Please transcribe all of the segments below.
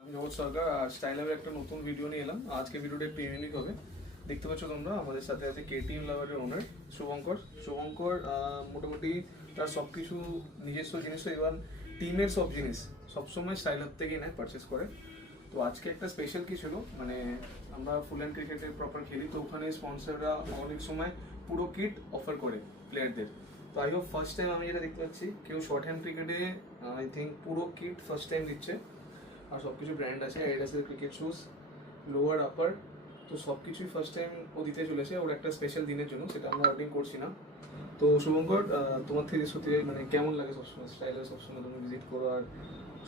আমি জগৎ সরকার আর স্টাইল লাভের একটা নতুন ভিডিও নিয়ে এলাম। আজকে ভিডিওটা একটু ইউনিক হবে। দেখতে পাচ্ছ তোমরা আমাদের সাথে আছে কেটিএম লাভারের ওনার শুভঙ্কর। মোটামুটি তার সব কিছু নিজস্ব জিনিস এবং টিমের সব জিনিস সবসময় স্টাইল লাভ থেকেই নেয়, পারচেস করে। তো আজকে একটা স্পেশাল কি ছিল, মানে আমরা ফুল অ্যান্ড ক্রিকেটের প্রপার খেলি, তো ওখানে স্পন্সররা অনেক সময় পুরো কিট অফার করে প্লেয়ারদের। তো আই হোপ ফার্স্ট টাইম আমি যেটা দেখতে পাচ্ছি কেউ শর্ট হ্যান্ড ক্রিকেটে আই থিঙ্ক পুরো কিট ফার্স্ট টাইম দিচ্ছে। আর সব কিছু ব্র্যান্ড আছে, অ্যাডিডাসের ক্রিকেট শুজ, লোয়ার আপার, তো সব কিছুই ফার্স্ট টাইম ও দিতে চলেছে ওর একটা স্পেশাল দিনের জন্য, সেটা আমরা আউটিং করছি না। তো শুভঙ্কর, তোমার থেকে সত্যি মানে কেমন লাগে সবসময় স্টাইলে সবসময় তুমি ভিজিট করো আর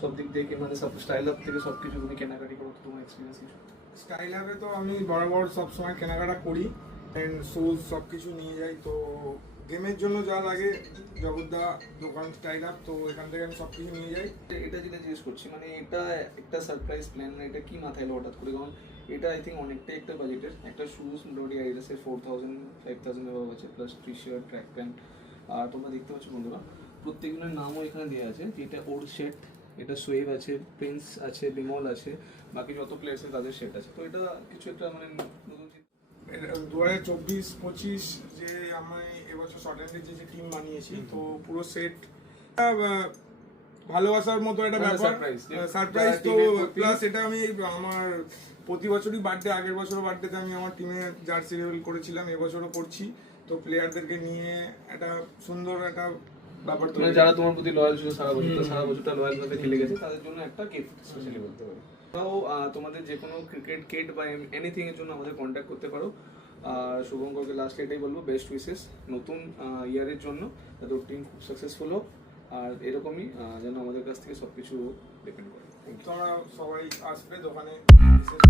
সব দিক দিয়ে মানে সব স্টাইল আপ থেকে সব কিছু তুমি কেনাকাটি করো, তো তোমার এক্সপিরিয়েন্স কিছু? স্টাইল হাবে তো আমি বরাবর সবসময় কেনাকাটা করি অ্যান্ড শুজ সব কিছু নিয়ে যাই। তো গেমের জন্য যা লাগে জগদ্দা দোকান স্টাইল আপ, তো এখান থেকে আমি সব কিছু নিয়ে যাই। এটা যেটা জিজ্ঞেস করছি, মানে এটা একটা সারপ্রাইজ প্ল্যান, মানে এটা কি মাথায় এলো হঠাৎ করে? কারণ এটা আই থিঙ্ক অনেকটাই একটা বাজেটের একটা শুজ, মোটামুটি অ্যাডিডাসের 4000-5000 এভাবে আছে, plus T shirt, track pant. আর তোমরা দেখতে পাচ্ছ বন্ধুরা প্রত্যেকজনের নামও এখানে দেওয়া আছে। এটা ওর সেট, এটা সোয়েভ আছে, প্রিন্স আছে, বিমল আছে, বাকি যত প্লেয়ার্স আছে তাদের সেট আছে। তো এটা কিছু একটা মানে নতুন 2024-25 যে আমি এবছর শর্ট হ্যান্ডের যে টিম বানিয়েছি, তো পুরো সেট ভালোবাসার মতো একটা ব্যাপার, সারপ্রাইজ। তো প্লাস এটা আমি আমার প্রতি বছরই বার্থডে, আগের বছরও বার্থডেতে আমি আমার টিমে জার্সি লেভেল করেছিলাম, এবছরও করছি। তো প্লেয়ারদেরকে নিয়ে একটা সুন্দর একটা ব্যাপার, মানে যারা তোমার প্রতি লয়াল ছিল সারা বছরটা লয়াল ভাবে খেলে গেছে, তাদের জন্য একটা গিফট স্পেশালি বলতে পারি। তাও তোমাদের যে কোনো ক্রিকেট কিট বা এনিথিং এর জন্য আমাদের কন্ট্যাক্ট করতে পারো। আর শুভঙ্করকে লাস্ট এটাই বলবো, বেস্ট উইসেস নতুন ইয়ারের জন্য, যাতে ওর টিম খুব সাকসেসফুল হোক। আর এরকমই যেন আমাদের কাছ থেকে সবকিছু ডিপেন্ড করে। তোমরা সবাই আসবে দোকানে, বিশেষ